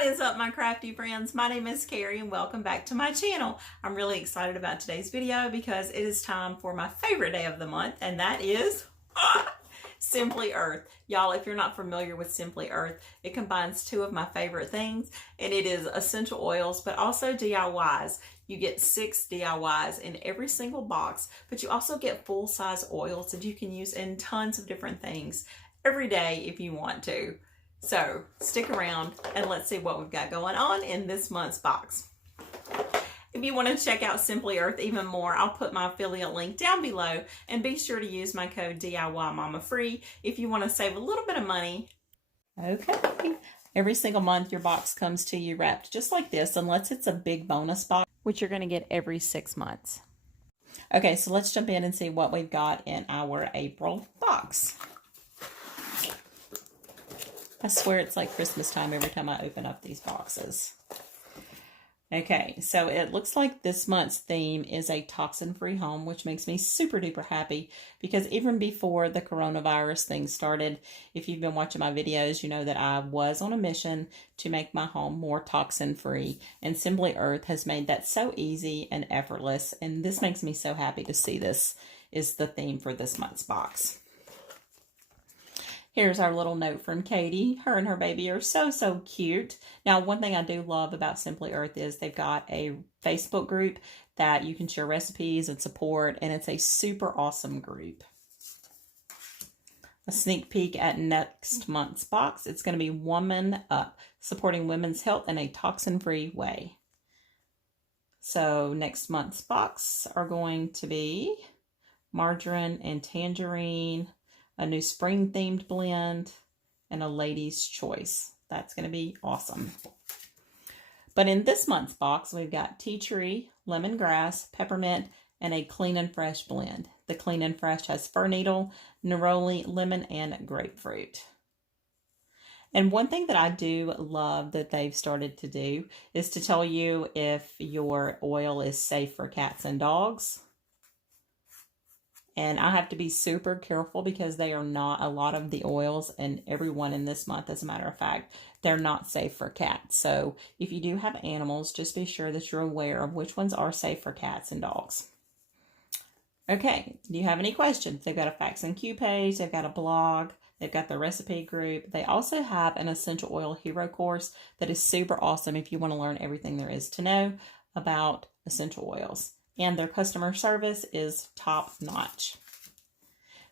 What is up, my crafty friends? My name is Carrie and welcome back to my channel. I'm really excited about today's video because it is time for my favorite day of the month, and that is Simply Earth. Y'all, if you're not familiar with Simply Earth, it combines two of my favorite things, and it is essential oils, but also DIYs. You get 6 DIYs in every single box, but you also get full-size oils that you can use in tons of different things every day if you want to. So stick around and let's see what we've got going on in this month's box. If you want to check out Simply Earth even more, I'll put my affiliate link down below, and be sure to use my code DIYMamaFree if you want to save a little bit of money. Okay, every single month your box comes to you wrapped just like this, unless it's a big bonus box, which you're going to get every 6 months. Okay, so let's jump in and see what we've got in our April box. I swear it's like Christmas time every time I open up these boxes. Okay, so it looks like this month's theme is a toxin-free home, which makes me super duper happy because even before the coronavirus thing started, if you've been watching my videos, you know that I was on a mission to make my home more toxin-free, and Simply Earth has made that so easy and effortless, and this makes me so happy to see this is the theme for this month's box. Here's our little note from Katie. Her and her baby are so, so cute. Now, one thing I do love about Simply Earth is they've got a Facebook group that you can share recipes and support, and it's a super awesome group. A sneak peek at next month's box. It's going to be Woman Up, supporting women's health in a toxin-free way. So next month's box are going to be margarine and tangerine, a new spring-themed blend, and a lady's choice. That's going to be awesome. But in this month's box, we've got tea tree, lemongrass, peppermint, and a clean and fresh blend. The clean and fresh has fir needle, neroli, lemon, and grapefruit. And one thing that I do love that they've started to do is to tell you if your oil is safe for cats and dogs. And I have to be super careful because they are not, a lot of the oils, and every one in this month, as a matter of fact, they're not safe for cats. So if you do have animals, just be sure that you're aware of which ones are safe for cats and dogs. Okay, do you have any questions? They've got a Facts and Q page, they've got a blog, they've got the recipe group. They also have an essential oil hero course that is super awesome if you want to learn everything there is to know about essential oils. And their customer service is top notch.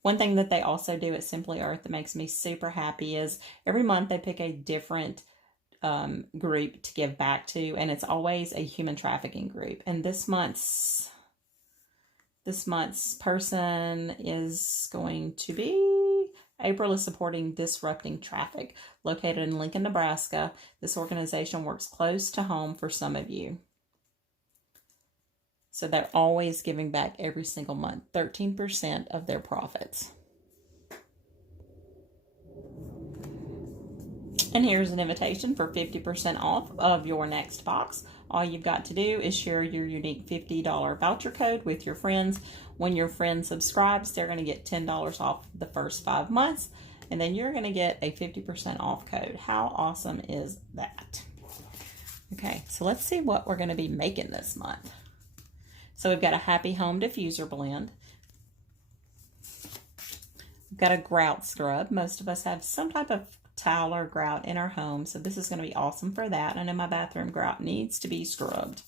One thing that they also do at Simply Earth that makes me super happy is every month they pick a different group to give back to, and it's always a human trafficking group. And this month's person is going to be, April is supporting Disrupting Traffic, located in Lincoln, Nebraska. This organization works close to home for some of you. So they're always giving back every single month, 13% of their profits. And here's an invitation for 50% off of your next box. All you've got to do is share your unique $50 voucher code with your friends. When your friend subscribes, they're going to get $10 off the first 5 months, and then you're going to get a 50% off code. How awesome is that? Okay, so let's see what we're going to be making this month. So we've got a Happy Home Diffuser blend. We've got a Grout Scrub. Most of us have some type of towel or grout in our home, so this is going to be awesome for that. I know my bathroom grout needs to be scrubbed.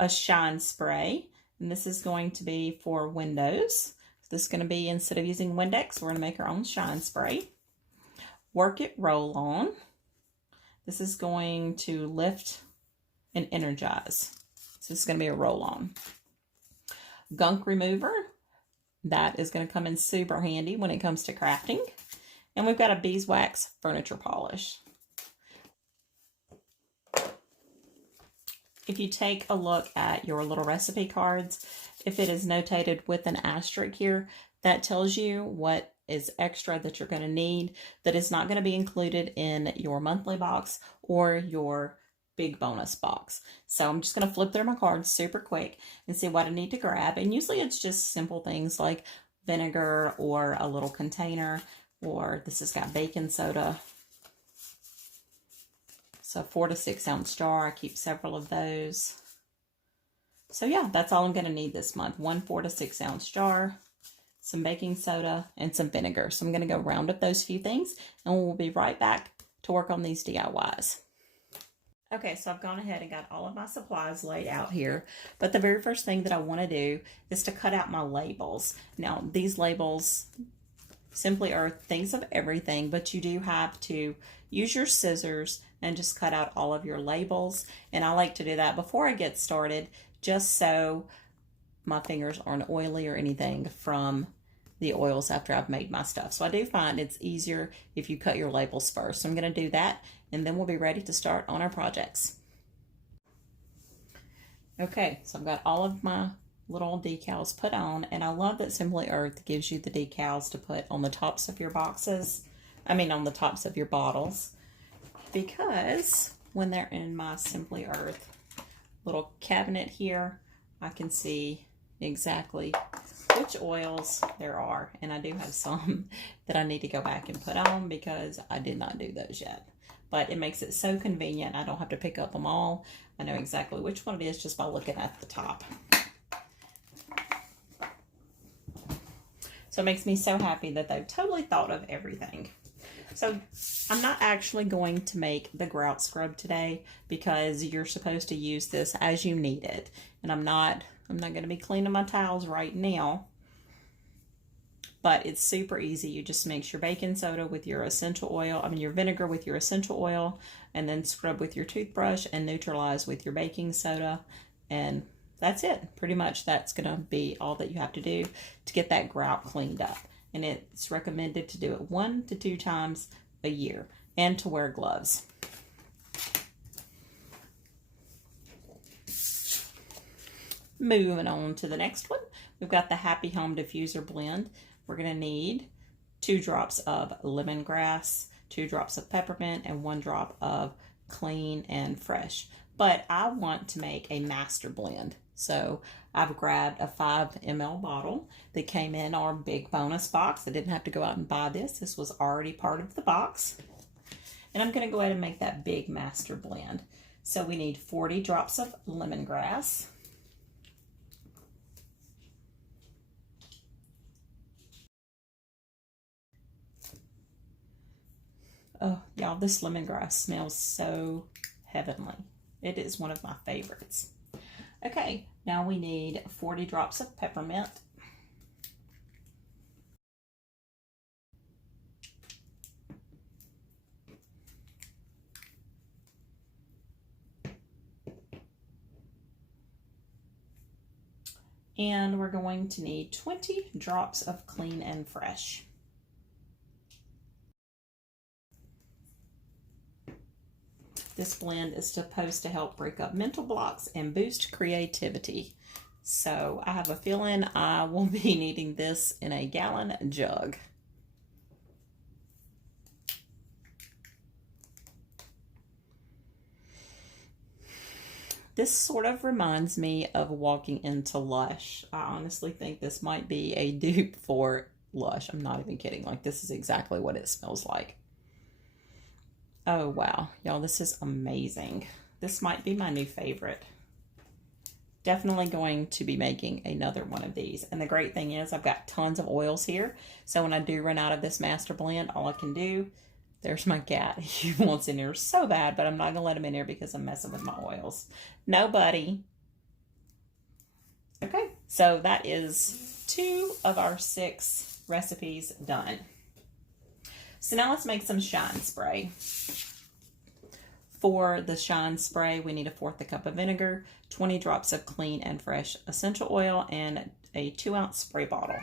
A Shine Spray, and this is going to be for windows. So this is going to be, instead of using Windex, we're going to make our own Shine Spray. Work It Roll On. This is going to lift and energize. So this is going to be a roll-on. Gunk Remover. That is going to come in super handy when it comes to crafting. And we've got a Beeswax furniture polish. If you take a look at your little recipe cards, if it is notated with an asterisk here, that tells you what is extra that you're going to need that is not going to be included in your monthly box or your big bonus box. So I'm just going to flip through my cards super quick and see what I need to grab. And usually it's just simple things like vinegar or a little container, or this has got baking soda. So 4 to 6 ounce jar. I keep several of those. So yeah, that's all I'm going to need this month. 1 4 to 6 ounce jar, some baking soda, and some vinegar. So I'm going to go round up those few things, and we'll be right back to work on these DIYs. Okay, so I've gone ahead and got all of my supplies laid out here. But the very first thing that I want to do is to cut out my labels. Now, these labels simply are things of everything, but you do have to use your scissors and just cut out all of your labels. And I like to do that before I get started, just so my fingers aren't oily or anything from the oils after I've made my stuff. So I do find it's easier if you cut your labels first. So I'm going to do that, and then we'll be ready to start on our projects. Okay, so I've got all of my little decals put on, and I love that Simply Earth gives you the decals to put on the tops of your boxes. On the tops of your bottles, because when they're in my Simply Earth little cabinet here, I can see exactly which oils there are, and I do have some that I need to go back and put on because I did not do those yet. But it makes it so convenient. I don't have to pick up them all. I know exactly which one it is just by looking at the top. So it makes me so happy that they've totally thought of everything. So I'm not actually going to make the Grout Scrub today because you're supposed to use this as you need it. And I'm not going to be cleaning my towels right now. But it's super easy. You just mix your baking soda with your essential oil, your vinegar with your essential oil, and then scrub with your toothbrush and neutralize with your baking soda. And that's it. Pretty much that's going to be all that you have to do to get that grout cleaned up. And it's recommended to do it 1 to 2 times a year, and to wear gloves. Moving on to the next one, we've got the Happy Home Diffuser blend. We're going to need 2 drops of lemongrass, 2 drops of peppermint, and 1 drop of clean and fresh. But I want to make a master blend. So I've grabbed a 5 ml bottle that came in our big bonus box. I didn't have to go out and buy this. This was already part of the box. And I'm going to go ahead and make that big master blend. So we need 40 drops of lemongrass. Oh, y'all, this lemongrass smells so heavenly. It is one of my favorites. Okay, now we need 40 drops of peppermint. And we're going to need 20 drops of clean and fresh. This blend is supposed to help break up mental blocks and boost creativity. So I have a feeling I will be needing this in a gallon jug. This sort of reminds me of walking into Lush. I honestly think this might be a dupe for Lush. I'm not even kidding. Like, this is exactly what it smells like. Oh, wow. Y'all, this is amazing. This might be my new favorite. Definitely going to be making another one of these. And the great thing is I've got tons of oils here. So when I do run out of this master blend, all I can do, there's my cat. He wants in here so bad, but I'm not going to let him in here because I'm messing with my oils. No, buddy. Okay, so that is 2 of our 6 recipes done. So now let's make some shine spray. For the shine spray, we need 1/4 cup of vinegar, 20 drops of clean and fresh essential oil, and a 2-ounce spray bottle.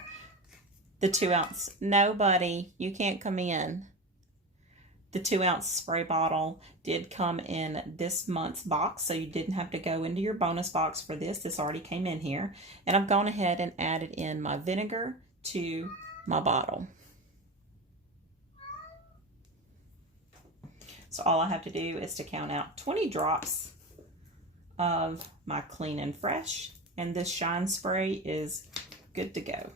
The 2-ounce, no buddy, you can't come in. The 2-ounce spray bottle did come in this month's box, so you didn't have to go into your bonus box for this. This already came in here. And I've gone ahead and added in my vinegar to my bottle. So all I have to do is to count out 20 drops of my clean and fresh, and this shine spray is good to go.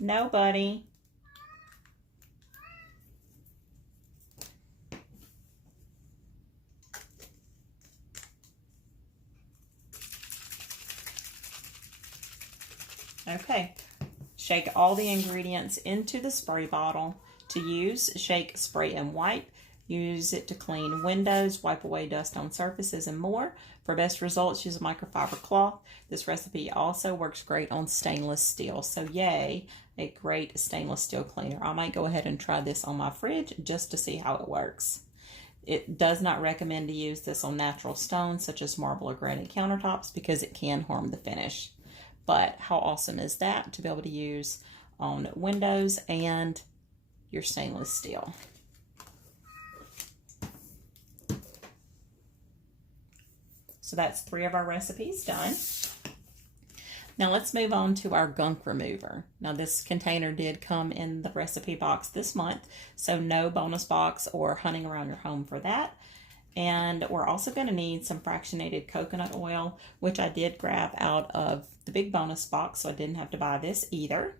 No, buddy. Okay, shake all the ingredients into the spray bottle. To use, shake, spray, and wipe. Use it to clean windows, wipe away dust on surfaces, and more. For best results, use a microfiber cloth. This recipe also works great on stainless steel. So yay, a great stainless steel cleaner. I might go ahead and try this on my fridge just to see how it works. It does not recommend to use this on natural stones such as marble or granite countertops because it can harm the finish. But how awesome is that to be able to use on windows and your stainless steel. So that's 3 of our recipes done. Now let's move on to our gunk remover. Now this container did come in the recipe box this month, so no bonus box or hunting around your home for that. And we're also going to need some fractionated coconut oil, which I did grab out of the big bonus box, so I didn't have to buy this either.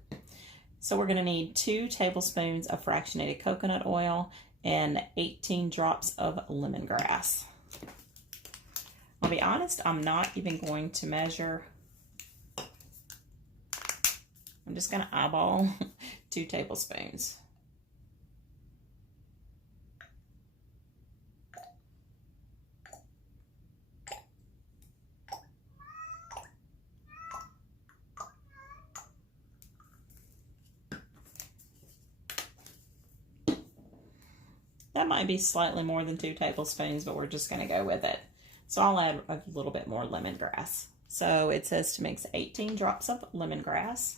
So we're going to need 2 tablespoons of fractionated coconut oil and 18 drops of lemongrass. I'll be honest, I'm not even going to measure. I'm just going to eyeball 2 tablespoons. That might be slightly more than 2 tablespoons, but we're just going to go with it. So I'll add a little bit more lemongrass. So it says to mix 18 drops of lemongrass.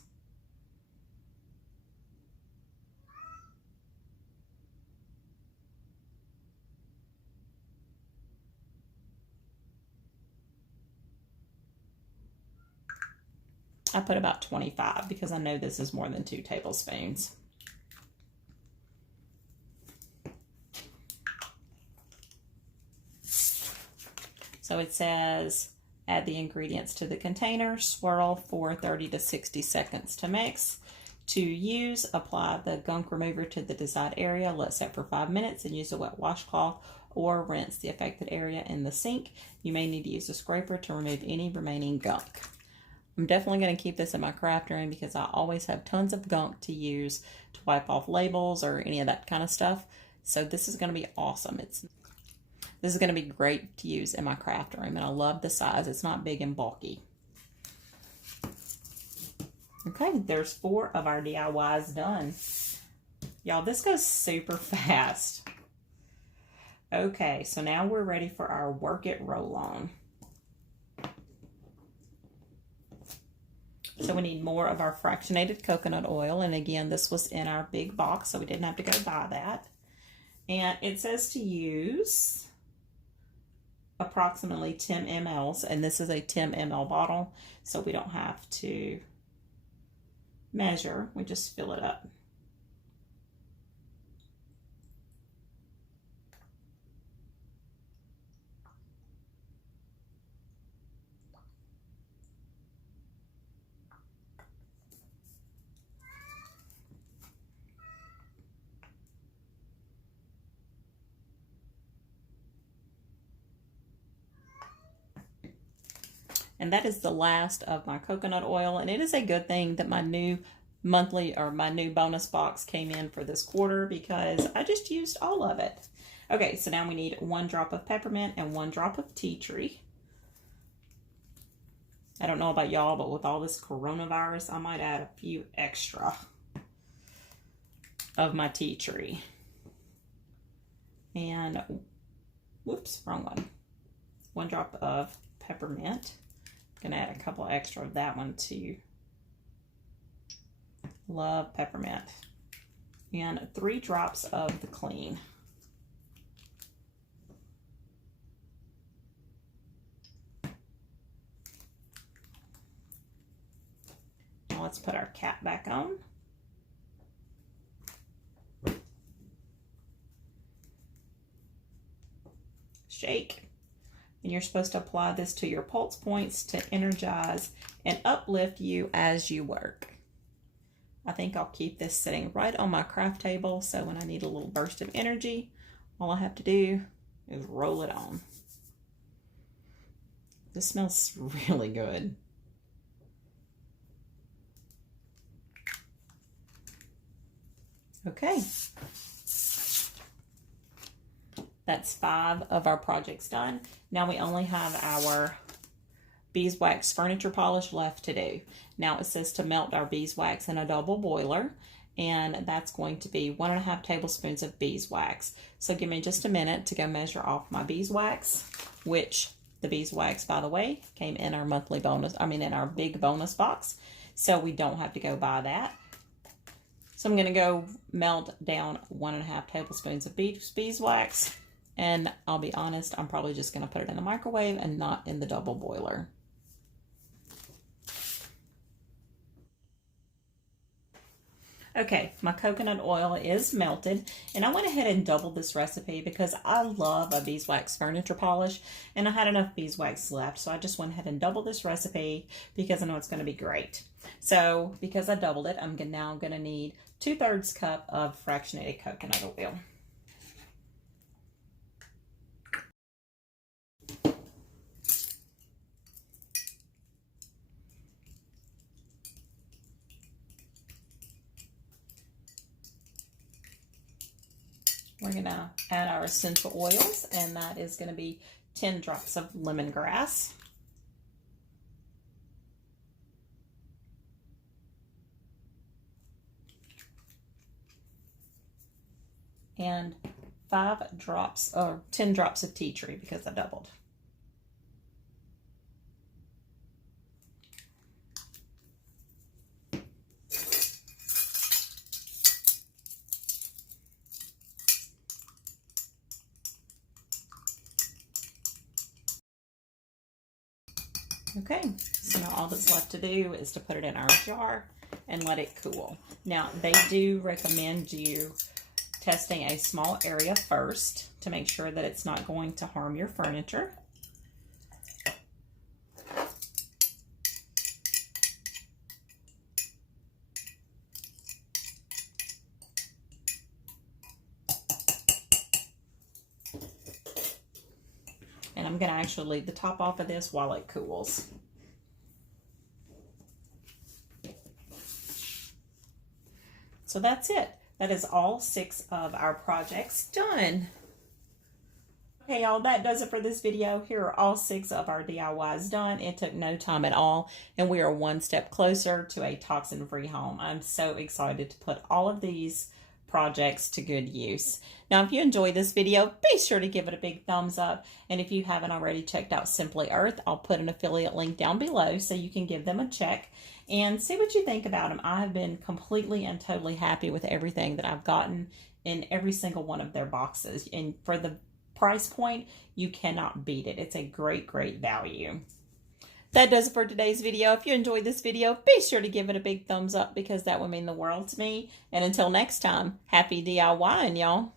I put about 25 because I know this is more than 2 tablespoons. So it says, add the ingredients to the container, swirl for 30 to 60 seconds to mix. To use, apply the gunk remover to the desired area, let set for 5 minutes, and use a wet washcloth or rinse the affected area in the sink. You may need to use a scraper to remove any remaining gunk. I'm definitely going to keep this in my craft room because I always have tons of gunk to use to wipe off labels or any of that kind of stuff. So this is going to be awesome. This is going to be great to use in my craft room, and I love the size. It's not big and bulky. Okay, there's 4 of our DIYs done. Y'all, this goes super fast. Okay, so now we're ready for our Work It roll-on. So we need more of our fractionated coconut oil, and again, this was in our big box, so we didn't have to go buy that. And it says to use approximately 10 mLs, and this is a 10 ml bottle, so we don't have to measure, we just fill it up. And that is the last of my coconut oil. And it is a good thing that my new monthly or my new bonus box came in for this quarter because I just used all of it. Okay, so now we need 1 drop of peppermint and 1 drop of tea tree. I don't know about y'all, but with all this coronavirus, I might add a few extra of my tea tree. And, whoops, wrong one. 1 drop of peppermint. Gonna add a couple extra of that one too. Love peppermint. And 3 drops of the clean. Now let's put our cap back on. Shake. And you're supposed to apply this to your pulse points to energize and uplift you as you work. I think I'll keep this sitting right on my craft table, so when I need a little burst of energy, all I have to do is roll it on. This smells really good. Okay. That's 5 of our projects done. Now we only have our beeswax furniture polish left to do. Now it says to melt our beeswax in a double boiler, and that's going to be 1.5 tablespoons of beeswax. So give me just a minute to go measure off my beeswax, which the beeswax, by the way, came in our monthly bonus, in our big bonus box, so we don't have to go buy that. So I'm going to go melt down 1.5 tablespoons of beeswax, and I'll be honest, I'm probably just going to put it in the microwave and not in the double boiler. Okay, my coconut oil is melted, and I went ahead and doubled this recipe because I love a beeswax furniture polish, and I had enough beeswax left, so I just went ahead and doubled this recipe because I know it's going to be great. So, because I doubled it, I'm now going to need 2/3 cup of fractionated coconut oil. We're going to add our essential oils, and that is going to be 10 drops of lemongrass. And 5 drops, or 10 drops of tea tree because I doubled. Okay, so now all that's left to do is to put it in our jar and let it cool. Now, they do recommend you testing a small area first to make sure that it's not going to harm your furniture. And I'm going to actually leave the top off of this while it cools. So that's it. That is all 6 of our projects done. Okay, y'all, that does it for this video. Here are all 6 of our DIYs done. It took no time at all, and we are one step closer to a toxin-free home. I'm so excited to put all of these projects to good use. Now, if you enjoyed this video, be sure to give it a big thumbs up. And if you haven't already checked out Simply Earth, I'll put an affiliate link down below so you can give them a check and see what you think about them. I have been completely and totally happy with everything that I've gotten in every single one of their boxes. And for the price point, you cannot beat it. It's a great, great value. That does it for today's video. If you enjoyed this video, be sure to give it a big thumbs up because that would mean the world to me. And until next time, happy DIYing, y'all.